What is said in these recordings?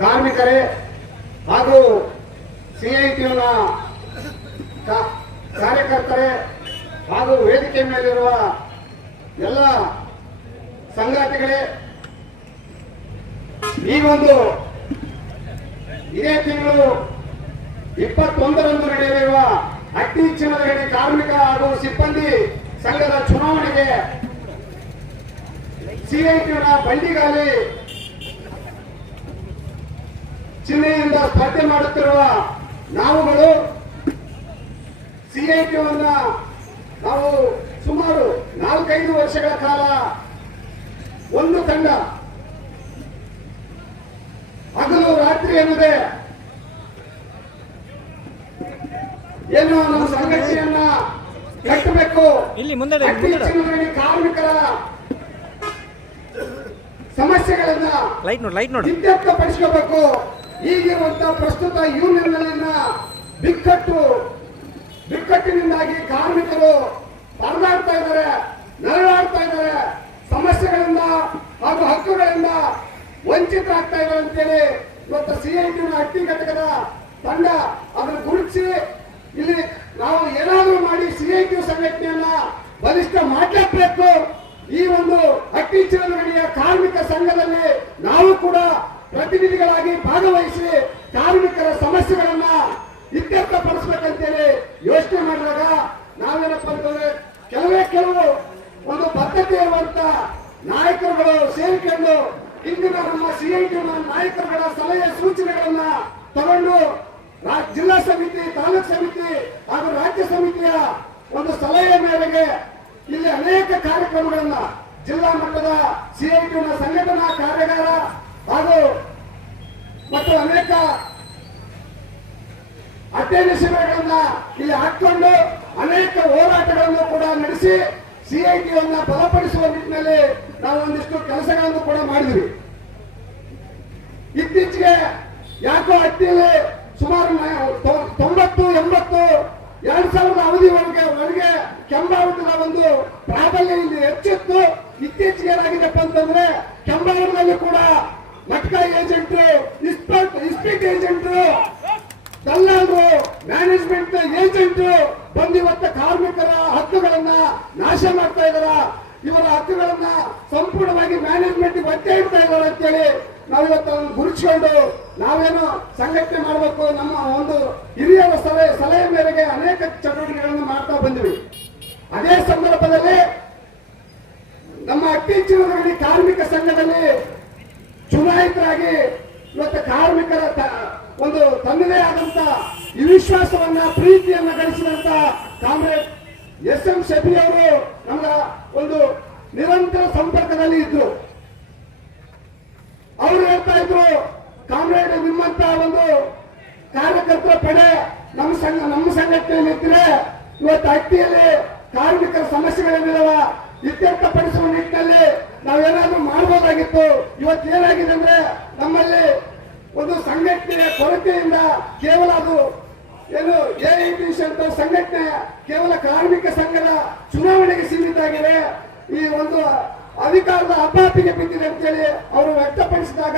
ಕಾರ್ಮಿಕರೇ, ಹಾಗೂ ಸಿಐಟಿಯುನ ಕಾರ್ಯಕರ್ತರೇ, ಹಾಗೂ ವೇದಿಕೆ ಮೇಲಿರುವ ಎಲ್ಲ ಸಂಗಾತಿಗಳೇ ಈ ಒಂದು ಇದೇ ತಿಂಗಳು ಇಪ್ಪತ್ತೊಂದರಂದು ನಡೆಯಲಿರುವ ಅಟ್ಟಿ ಚಿನ್ನದಗಡಿ ಕಾರ್ಮಿಕ ಹಾಗೂ ಸಿಬ್ಬಂದಿ ಸಂಘದ ಚುನಾವಣೆಗೆ ಸಿಐಟಿಯುನ ಬಂಡಿಗಾಲಿ ಚಿಹ್ನೆಯಿಂದ ಸ್ಪರ್ಧೆ ಮಾಡುತ್ತಿರುವ ನಾವುಗಳು ಸಿಐಟಿಯನ್ನ ನಾವು ಸುಮಾರು ನಾಲ್ಕೈದು ವರ್ಷಗಳ ಕಾಲ ಒಂದು ತಂಡ ಹಗಲು ರಾತ್ರಿ ಎನ್ನದೆ ಏನು ನಮ್ಮ ಸಂಘಟನೆಯನ್ನ ಕಟ್ಟಬೇಕು. ಇಲ್ಲಿ ಮುಂದೆ ಕಾರ್ಮಿಕರ ಸಮಸ್ಯೆಗಳನ್ನ ಲೈಟ್ ನೋಡಿ ಲೈಟ್ ನೋಡಿ. ಇತ್ಯರ್ಥಪಡಿಸ್ಕೋಬೇಕು ಈಗಿರುವಂತ ಪ್ರಸ್ತುತ ಯೂನಿಯನ್ನಲ್ಲಿನ ಬಿಕ್ಕಟ್ಟು, ಬಿಕ್ಕಟ್ಟಿನಿಂದಾಗಿ ಕಾರ್ಮಿಕರು ಪರದಾಡ್ತಾ ಇದ್ದಾರೆ, ನರಳಾಡ್ತಾ ಇದ್ದಾರೆ. ಸಮಸ್ಯೆಗಳಿಂದ ಹಾಗೂ ಹಕ್ಕುಗಳಿಂದ ವಂಚಿತರಾಗ್ತಾ ಇದ್ದಾರೆ ಅಂತೇಳಿ ಇವತ್ತು ಸಿಐಟಿನ ಅಟ್ಟಿ ಘಟಕದ ತಂಡ ಅದನ್ನು ಗುರುತಿಸಿ, ಇಲ್ಲಿ ನಾವು ಏನಾದರೂ ಮಾಡಿ ಸಿಐಟಿ ಸಂಘಟನೆಯನ್ನ ಬಲಿಷ್ಠ ಮಾಡಲೇಬೇಕು. ಈ ಒಂದು ಅಟ್ಟಿ ಚಳವಳಿಯ ಕಾರ್ಮಿಕ ಸಂಘದಲ್ಲಿ ನಾವು ಕೂಡ ಪ್ರತಿನಿಧಿಗಳಾಗಿ ಭಾಗವಹಿಸಿ ಕಾರ್ಮಿಕರ ಸಮಸ್ಯೆಗಳನ್ನ ಇತ್ಯರ್ಥಪಡಿಸ್ಬೇಕಂತೇಳಿ ಯೋಚನೆ ಮಾಡಿದಾಗ ನಾವೇನಪ್ಪ ಅಂತಂದ್ರೆ ಕೆಲವೇ ಕೆಲವು ಒಂದು ಬದ್ಧತೆ ಇರುವಂತ ನಾಯಕರುಗಳು ಸೇರಿಕೊಂಡು ಇಂದಿನ ನಮ್ಮ ಸಿಐಟಿ ನಾಯಕರುಗಳ ಸಲಹೆ ಸೂಚನೆಗಳನ್ನ ತಗೊಂಡು ಜಿಲ್ಲಾ ಸಮಿತಿ, ತಾಲೂಕ್ ಸಮಿತಿ ಹಾಗೂ ರಾಜ್ಯ ಸಮಿತಿಯ ಒಂದು ಸಲಹೆ ಮೇರೆಗೆ ಇಲ್ಲಿ ಅನೇಕ ಕಾರ್ಯಕ್ರಮಗಳನ್ನ ಜಿಲ್ಲಾ ಮಟ್ಟದ ಸಿಐಟಿನ ಸಂಘಟನಾ ಕಾರ್ಯಾಗಾರ ಹಾಗೂ ಮತ್ತು ಅನೇಕ ಅಧ್ಯಯನ ಶಿಬಿರಗಳನ್ನ ಇಲ್ಲಿ ಹಾಕೊಂಡು ಅನೇಕ ಹೋರಾಟಗಳನ್ನು ಕೂಡ ನಡೆಸಿ ಸಿಐಟಿಯನ್ನ ಬಲಪಡಿಸುವ ನಿಟ್ಟಿನಲ್ಲಿ ನಾವು ಒಂದಿಷ್ಟು ಕೆಲಸಗಳನ್ನು ಕೂಡ ಮಾಡಿದ್ವಿ. ಇತ್ತೀಚೆಗೆ ಯಾಕೋ ಹತ್ತಿಯಲ್ಲಿ ಸುಮಾರು ತೊಂಬತ್ತು, ಎಂಬತ್ತು, ಎರಡ್ ಸಾವಿರದ ಅವಧಿವರೆಗೆ ಒಳಗೆ ಕೆಂಬಾವಟದ ಒಂದು ಪ್ರಾಬಲ್ಯ ಇಲ್ಲಿ ಹೆಚ್ಚಿತ್ತು. ಇತ್ತೀಚೆಗೆ ಏನಾಗಿದೆಪ್ಪ ಅಂತಂದ್ರೆ ಕೆಂಬಾವಟದಲ್ಲಿ ಕೂಡ ಮಟ್ಕ ಏಜೆಂಟ್ ಇಸ್ಪಟ್ ಇಸ್ಪೀಟ್ ಏಜೆಂಟ್ ದಲ್ಲಾಳರು ಮ್ಯಾನೇಜ್ಮೆಂಟ್ ಏಜೆಂಟ್ ಬಂದು ಇವತ್ತ ಕಾರ್ಮಿಕರ ಹಕ್ಕುಗಳನ್ನ ನಾಶ ಮಾಡ್ತಾ ಇದಾರ ಇವರ ಹಕ್ಕುಗಳನ್ನ ಸಂಪೂರ್ಣವಾಗಿ ಮ್ಯಾನೇಜ್ಮೆಂಟ್ ಒತ್ತೆ ಇಡ್ತಾ ಇದ್ದಾರೆ ಅಂತೇಳಿ ನಾವು ಇವತ್ತು ಅದನ್ನ ಗುರುತಿಸಿಕೊಂಡು ನಾವೇನು ಸಂಘಟನೆ ಮಾಡಬೇಕು ನಮ್ಮ ಒಂದು ಹಿರಿಯರ ಸಲಹೆ ಸಲಹೆ ಮೇರೆಗೆ ಅನೇಕ ಚಟುವಟಿಕೆಗಳನ್ನು ಮಾಡ್ತಾ ಬಂದಿವಿ. ಅದೇ ಸಂದರ್ಭದಲ್ಲಿ ನಮ್ಮ ಅತ್ತೀಚಿನ ಕಾರ್ಮಿಕ ಸಂಘದಲ್ಲಿ ಚುನಾಯಿತರಾಗಿ ಇವತ್ತು ಕಾರ್ಮಿಕರ ಒಂದು ತನ್ನದೇ ಆದಂತ ವಿಶ್ವಾಸವನ್ನ, ಪ್ರೀತಿಯನ್ನ ಗಳಿಸಿದಂತ ಕಾಂಗ್ರೆಸ್ ಎಸ್ ಎಂ ಶಬಿ ಅವರು ನಮ್ಮ ಒಂದು ನಿರಂತರ ಸಂಪರ್ಕದಲ್ಲಿ ಇದ್ರು. ಅವರು ಹೇಳ್ತಾ ಇದ್ರು ಕಾಮ್ರೇಡ್ ನಿಮ್ಮಂತ ಒಂದು ಕಾರ್ಯಕರ್ತರ ಪಡೆ ನಮ್ಮ ಸಂಘ ನಮ್ಮ ಸಂಘಟನೆಯಲ್ಲಿ ಇದ್ರೆ ಇವತ್ತು ಹಟ್ಟಿಯಲ್ಲಿ ಕಾರ್ಮಿಕರ ಸಮಸ್ಯೆಗಳೇನಿದಾವ ಇತ್ಯರ್ಥಪಡಿಸುವ ನಿಟ್ಟಿನಲ್ಲಿ ನಾವೇನಾದ್ರೂ ಮಾಡಬಹುದಾಗಿತ್ತು ಇವತ್ತು ಏನಾಗಿದೆ ಅಂದ್ರೆ ನಮ್ಮಲ್ಲಿ ಒಂದು ಸಂಘಟನೆಯ ಕೊರತೆಯಿಂದ ಕೇವಲ ಅದು ಏನು ಎಐಟಿಸಿ ಅಂತ ಸಂಘಟನೆ ಕೇವಲ ಕಾರ್ಮಿಕ ಸಂಘದ ಚುನಾವಣೆಗೆ ಸೀಮಿತ ಆಗಿದೆ ಈ ಒಂದು ಅಧಿಕಾರದ ಅಪಾತಿಗೆ ಬಿದ್ದಿದೆ ಅಂತೇಳಿ ಅವರು ವ್ಯಕ್ತಪಡಿಸಿದಾಗ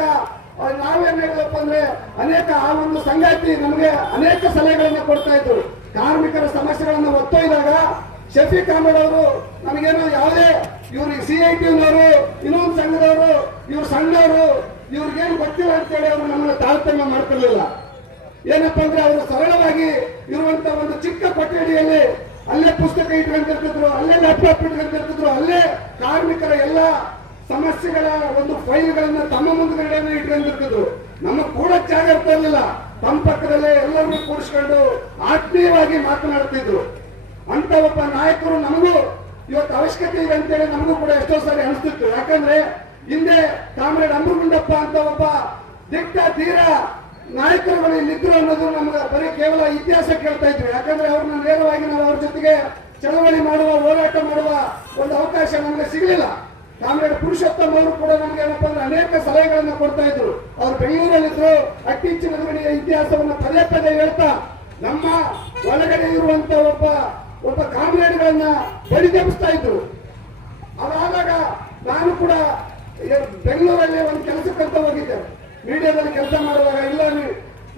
ನಾವೇನ್ ಹೇಳಪ್ಪ ಅಂದ್ರೆ ಅನೇಕ ಆ ಒಂದು ಸಂಗಾತಿ ನಮಗೆ ಅನೇಕ ಸಲಹೆಗಳನ್ನ ಕೊಡ್ತಾ ಇದ್ರು. ಕಾರ್ಮಿಕರ ಸಮಸ್ಯೆಗಳನ್ನ ಒತ್ತೊಯ್ದಾಗ ಶಫೀಕ್ ಅಹಮದ್ ಅವರು ನಮಗೇನೋ ಯಾವುದೇ ಇವ್ರಿಗೆ ಸಿ ಐ ಟಿನವರು ಇನ್ನೊಂದು ಸಂಘದವರು, ಇವ್ರು ಸಣ್ಣವರು ಇವ್ರಿಗೇನು ಗೊತ್ತಿಲ್ಲ ಅಂತೇಳಿ ಅವರು ನಮ್ಮನ್ನ ತಾರತಮ್ಯ ಮಾಡ್ತಿರ್ಲಿಲ್ಲ. ಏನಪ್ಪ ಅಂದ್ರೆ ಅವರು ಸರಳವಾಗಿ ಇರುವಂತ ಒಂದು ಚಿಕ್ಕ ಕೊಠಡಿಯಲ್ಲಿ ಅಲ್ಲೇ ಪುಸ್ತಕ ಇಟ್ಕೊಂಡಿರ್ತಿದ್ರು, ಅಲ್ಲೇ ಲ್ಯಾಪ್ಟಾಪ್ ಇಟ್ಕೊಂಡಿರ್ತಿದ್ರು, ಅಲ್ಲೇ ಕಾರ್ಮಿಕರ ಎಲ್ಲ ಸಮಸ್ಯೆಗಳ ಒಂದು ಫೈಲ್ಗಳನ್ನ ತಮ್ಮ ಮುಂದ್ಗಡೆ ಇಟ್ಕೊಂಡಿರ್ತಿದ್ರು ನಮಗ್ ಕೂಡ ಜಾಗ ಇರ್ತಾ ಇರ್ಲಿಲ್ಲ ತಮ್ಮ ಪಕ್ಕದಲ್ಲೇ ಎಲ್ಲರನ್ನೂ ಕೂರಿಸ್ಕೊಂಡು ಆತ್ಮೀಯವಾಗಿ ಮಾತನಾಡ್ತಿದ್ರು. ಅಂತ ಒಬ್ಬ ನಾಯಕರು ನಮಗೂ ಇವತ್ತು ಅವಶ್ಯಕತೆ ಇದೆ ಅಂತೇಳಿ ನಮಗೂ ಕೂಡ ಎಷ್ಟೋ ಸಾರಿ ಅನಿಸ್ತಿತ್ತು. ಯಾಕಂದ್ರೆ ಹಿಂದೆ ಕಾಮ್ರೇಡ್ ಅಮೃಗುಂಡಪ್ಪ ಅಂತ ಒಬ್ಬ ದಿಟ್ಟ ತೀರ ನಾಯಕರುಗಳು ಇಲ್ಲಿದ್ರು ಅನ್ನೋದು ನಮ್ಗೆ ಬರೀ ಕೇವಲ ಇತಿಹಾಸ ಕೇಳ್ತಾ ಇದ್ವಿ ಯಾಕಂದ್ರೆ ಅವ್ರನ್ನ ನೇರವಾಗಿ ನಾವು ಅವ್ರ ಜೊತೆಗೆ ಚಳವಳಿ ಮಾಡುವ, ಹೋರಾಟ ಮಾಡುವ ಒಂದು ಅವಕಾಶ ನಮಗೆ ಸಿಗಲಿಲ್ಲ. ಕಾಮ್ರೇಡ್ ಪುರುಷೋತ್ತಮ್ ಅವರು ಕೂಡ ನಮ್ಗೆ ಏನಪ್ಪಾ ಅಂದ್ರೆ ಅನೇಕ ಸಲಹೆಗಳನ್ನ ಕೊಡ್ತಾ ಇದ್ರು. ಅವ್ರು ಬೆಂಗಳೂರಲ್ಲಿದ್ರು. ಅಟ್ಟಿಚ್ಚಿನ ಗಡಿಯ ಇತಿಹಾಸವನ್ನ ಪದೇ ಪದೇ ಹೇಳ್ತಾ ನಮ್ಮ ಒಳಗಡೆ ಇರುವಂತ ಒಬ್ಬ ಒಬ್ಬ ಕಾಮ್ರೇಡ್ಗಳನ್ನ ಬಡಿದೆಬ್ಸ್ತಾ ಇದ್ರು. ಅದಾದಾಗ ನಾನು ಕೂಡ ಬೆಂಗಳೂರಲ್ಲಿ ಒಂದು ಕೆಲಸಕ್ಕಂತ ಹೋಗಿದ್ದೆ. ಮೀಡಿಯಾದಲ್ಲಿ ಕೆಲಸ ಮಾಡುವಾಗ ಇಲ್ಲ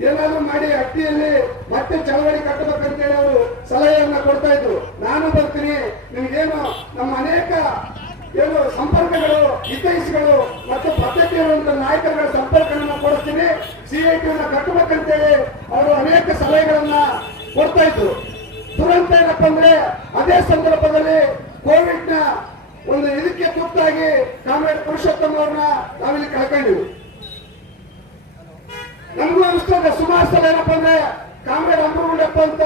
ಏನಾದ್ರೂ ಮಾಡಿ ಹಟ್ಟಿಯಲ್ಲಿ ಮತ್ತೆ ಚಳವಳಿ ಕಟ್ಟಬೇಕಂತೇಳಿ ಅವರು ಸಲಹೆಯನ್ನ ಕೊಡ್ತಾ ಇದ್ರು. ನಾನು ಬರ್ತೀನಿ. ನಿಮ್ಗೇನು ನಮ್ಮ ಅನೇಕ ಏನು ಸಂಪರ್ಕಗಳು, ಹಿತೈಷಿಗಳು ಮತ್ತು ಪದ್ಧತಿ ಇರುವಂತಹ ನಾಯಕರುಗಳ ಸಂಪರ್ಕಗಳನ್ನ ಕೊಡ್ತೀನಿ ಟಿ ಕಟ್ಟಬೇಕಂತೇಳಿ ಅವರು ಅನೇಕ ಸಲಹೆಗಳನ್ನ ಕೊಡ್ತಾ ಇದ್ರು. ದುರಂತ ಏನಪ್ಪ ಅಂದ್ರೆ, ಅದೇ ಸಂದರ್ಭದಲ್ಲಿ ಕೋವಿಡ್ನ ಒಂದು ಇದಕ್ಕೆ ತುತ್ತಾಗಿ ಕಾಮ್ರೇಡ್ ಪುರುಷೋತ್ತಮ ಅವ್ರನ್ನ ನಾವಿಲ್ಲಿ ಕಳ್ಕೊಂಡಿವಿ. ನಮಗೂ ಅನಿಸ್ತದೆ ಸುಮಾರು ಸಲ ಏನಪ್ಪ ಅಂದ್ರೆ, ಕಾಮ್ರೇಡ್ ಅಂಬರಗುಂಡಪ್ಪ ಅಂತ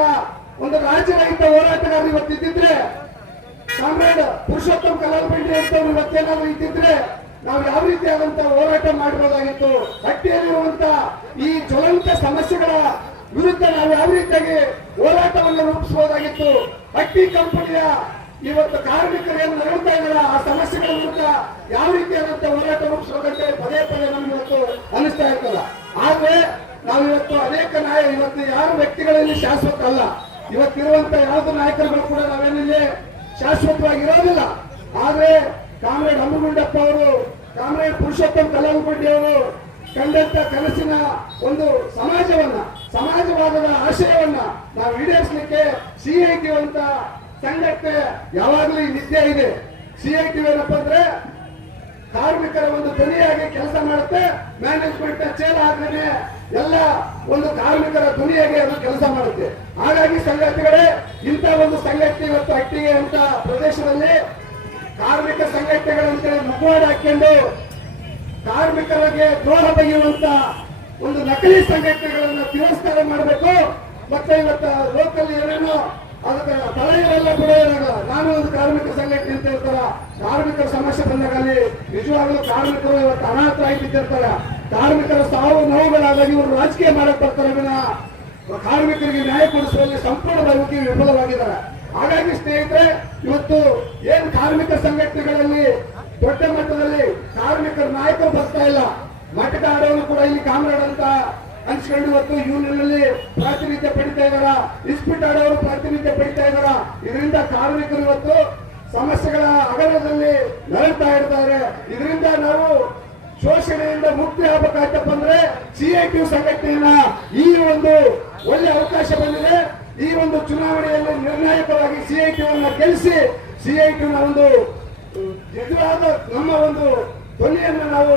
ಒಂದು ರಾಜ್ಯರಹಿತ ಹೋರಾಟಗಾರರು ಇವತ್ತು ಇದ್ದಿದ್ರೆ ಕಾಮ್ರೇಡ್ ಪುರುಷೋತ್ತಮ ಕಲಾಲ್ಬಂಡಿ ಅಂತ ಇವತ್ತೇನಾದ್ರು ಇದ್ದಿದ್ರೆ ನಾವು ಯಾವ ರೀತಿಯಾದಂತ ಹೋರಾಟ ಮಾಡಬಹುದಾಗಿತ್ತು ಹಟ್ಟಿಯಲ್ಲಿರುವಂತ ಈ ಜ್ವಲಂತ ಸಮಸ್ಯೆಗಳ ವಿರುದ್ಧ ನಾವು ಯಾವ ರೀತಿಯಾಗಿ ಹೋರಾಟವನ್ನು ರೂಪಿಸಬಹುದಾಗಿತ್ತು. ಹಟ್ಟಿ ಕಂಪನಿಯ ಇವತ್ತು ಕಾರ್ಮಿಕರು ಏನು ನಡೆಯುತ್ತಾ ಇದ್ದಾರೆ, ಆ ಸಮಸ್ಯೆಗಳ ವಿರುದ್ಧ ಯಾವ ರೀತಿಯಾದಂತ ಹೋರಾಟ ರೂಪಿಸಬೇಕಂತ ಪದೇ ಪದೇ ನಮ್ಗೆ ಇವತ್ತು ಅನಿಸ್ತಾ ಇರ್ತದ. ಆದ್ರೆ ನಾವು ಇವತ್ತು ಅನೇಕ ನಾಯ, ಇವತ್ತು ಯಾರು ವ್ಯಕ್ತಿಗಳಲ್ಲಿ ಶಾಶ್ವತ ಅಲ್ಲ ಇವತ್ತಿರುವಂತ ಯಾವ್ದು ನಾಯಕರುಗಳು ಕೂಡ ನಾವೇನಿಲ್ಲಿ ಶಾಶ್ವತವಾಗಿ ಇರೋದಿಲ್ಲ ಆದ್ರೆ ಕಾಮ್ರೇಡ್ ಹಮ್ಮಗುಂಡಪ್ಪ ಅವರು, ಕಾಮ್ರೇಡ್ ಪುರುಷೋತ್ತಮ ಕಲಾಂಗುಂಡಿ ಅವರು ಕಂಡಂತ ಕನಸಿನ ಒಂದು ಸಮಾಜವನ್ನ, ಸಮಾಜವಾದದ ಆಶಯವನ್ನ ನಾವು ಈಡೇರಿಸಲಿಕ್ಕೆ ಸಿಐಟಿ ಅಂತ ಸಂಘಟನೆ ಯಾವಾಗಲೂ ಈ ನಿದ್ದೆ ಇದೆ. ಸಿಐಟಿ ಏನಪ್ಪ ಅಂದ್ರೆ ಕಾರ್ಮಿಕರ ಒಂದು ಧ್ವನಿಯಾಗಿ ಕೆಲಸ ಮಾಡುತ್ತೆ ಮ್ಯಾನೇಜ್ಮೆಂಟ್ ಚೇಲ ಆದ್ರೆ ಎಲ್ಲ ಒಂದು ಕಾರ್ಮಿಕರ ಧ್ವನಿಯಾಗಿ ಅದು ಕೆಲಸ ಮಾಡುತ್ತೆ. ಹಾಗಾಗಿ ಸಂಗತಿಗಳೇ ಇಂಥ ಒಂದು ಸಂಘಟನೆ ಇವತ್ತು ಅಟ್ಟಿಗೆ ಅಂತ ಸಂಘಟನೆಗಳಂತೇಳಿ ಮುಖವಾಡ ಹಾಕೊಂಡು ಕಾರ್ಮಿಕರಿಗೆ ದ್ರೋಹ ಬಗೆಯುವಂತ ಒಂದು ನಕಲಿ ಸಂಘಟನೆಗಳನ್ನ ತಿರಸ್ಕಾರ ಮಾಡಬೇಕು. ಮತ್ತೆ ಇವತ್ತು ಲೋಕಲ್ ಏನೇನೋ ಅದಕ್ಕೆ ತಲೆಯರೆಲ್ಲ ಕೂಡ ಇರಲ್ಲ ನಾನು ಒಂದು ಕಾರ್ಮಿಕ ಸಂಘಟನೆ ಅಂತ ಹೇಳ್ತಾರ. ಕಾರ್ಮಿಕರ ಸಮಸ್ಯೆ ಬಂದಾಗ ಅಲ್ಲಿ ನಿಜವಾಗ್ಲೂ ಕಾರ್ಮಿಕರು ಇವತ್ತು ಅನಾಥರಾಗಿ ಬಿದ್ದಿರ್ತಾರೆ ಕಾರ್ಮಿಕರ ಸಾವು ನೋವುಗಳಾದಾಗ ಇವರು ರಾಜಕೀಯ ಮಾಡಕ್ ಬರ್ತಾರೆ ವಿನ. ಕಾರ್ಮಿಕರಿಗೆ ನ್ಯಾಯ ಕೊಡಿಸುವಲ್ಲಿ ಸಂಪೂರ್ಣವಾಗಿ ವಿಫಲವಾಗಿದ್ದಾರೆ. ಹಾಗಾಗಿ ಸ್ನೇಹಿತರೆ, ಇವತ್ತು ಏನ್ ಕಾರ್ಮಿಕ ಸಂಘಟನೆಗಳಲ್ಲಿ ದೊಡ್ಡ ಮಟ್ಟದಲ್ಲಿ ಕಾರ್ಮಿಕರ ನಾಯಕರು ಬರ್ತಾ ಇಲ್ಲ. ಮಠದ ಆಡೋರು ಕೂಡ ಇಲ್ಲಿ ಕಾಮ್ರೇಡ್ ಅಂತ ಅನ್ಸ್ಕೊಂಡು ಇವತ್ತು ಯೂನಿಯನ್ನಲ್ಲಿ ಪ್ರಾತಿನಿಧ್ಯ ಪಡಿತಾ ಇದಾರ. ಇಸ್ಪಿಟ್ ಆಡೋರು ಪ್ರಾತಿನಿಧ್ಯ ಪಡಿತಾ ಇದಾರ. ಇದರಿಂದ ಕಾರ್ಮಿಕರು ಇವತ್ತು ಸಮಸ್ಯೆಗಳ ಅಗಲದಲ್ಲಿ ನರಳ್ತಾ ಇರ್ತಾರೆ ಇದರಿಂದ ನಾವು ಶೋಷಣೆಯಿಂದ ಮುಕ್ತಿ ಆಗಬೇಕಾಯ್ತಪ್ಪ ಅಂದ್ರೆ ಸಿಐಟಿ ಸಂಘಟನೆಯನ್ನ ಈ ಒಂದು ಒಳ್ಳೆ ಅವಕಾಶ ಬಂದಿದೆ. ಈ ಒಂದು ಚುನಾವಣೆಯಲ್ಲಿ ನಿರ್ಣಾಯಕವಾಗಿ ಸಿಐಟಿಯನ್ನ ಗೆಲ್ಲಿಸಿ ಸಿಐಟಿ ಒಂದು ಎದುರಾದ ನಮ್ಮ ಒಂದು ಧ್ವನಿಯನ್ನು ನಾವು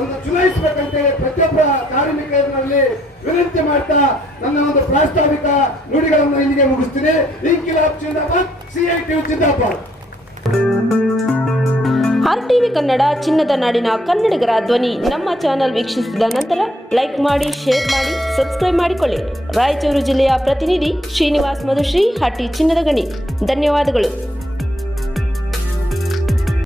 ಒಂದು ಚುನಾಯಿಸಬೇಕಂತೇಳಿ ಪ್ರತಿಯೊಬ್ಬ ಕಾರ್ಮಿಕರಲ್ಲಿ ವಿನಂತಿ ಮಾಡ್ತಾ ನನ್ನ ಒಂದು ಪ್ರಾಸ್ತಾವಿಕ ನುಡಿಗಳನ್ನು ಇಲ್ಲಿಗೆ ಮುಗಿಸ್ತೀನಿ. ಇಂಕಿಲಾಬ್ ಜಿಂದಾಬಾದ್ ಸಿಐಟಿ ಜಿಂದಾಬಾದ್ ಆರ್ ಟಿವಿ ಕನ್ನಡ, ಚಿನ್ನದ ನಾಡಿನ ಕನ್ನಡಿಗರ ಧ್ವನಿ. ನಮ್ಮ ಚಾನೆಲ್ ವೀಕ್ಷಿಸಿದ ನಂತರ ಲೈಕ್ ಮಾಡಿ, ಶೇರ್ ಮಾಡಿ, ಸಬ್ಸ್ಕ್ರೈಬ್ ಮಾಡಿಕೊಳ್ಳಿ. ರಾಯಚೂರು ಜಿಲ್ಲೆಯ ಪ್ರತಿನಿಧಿ ಶ್ರೀನಿವಾಸ್ ಮಧುಶ್ರೀ ಹಟ್ಟಿ ಚಿನ್ನದ ಗಣಿ. ಧನ್ಯವಾದಗಳು.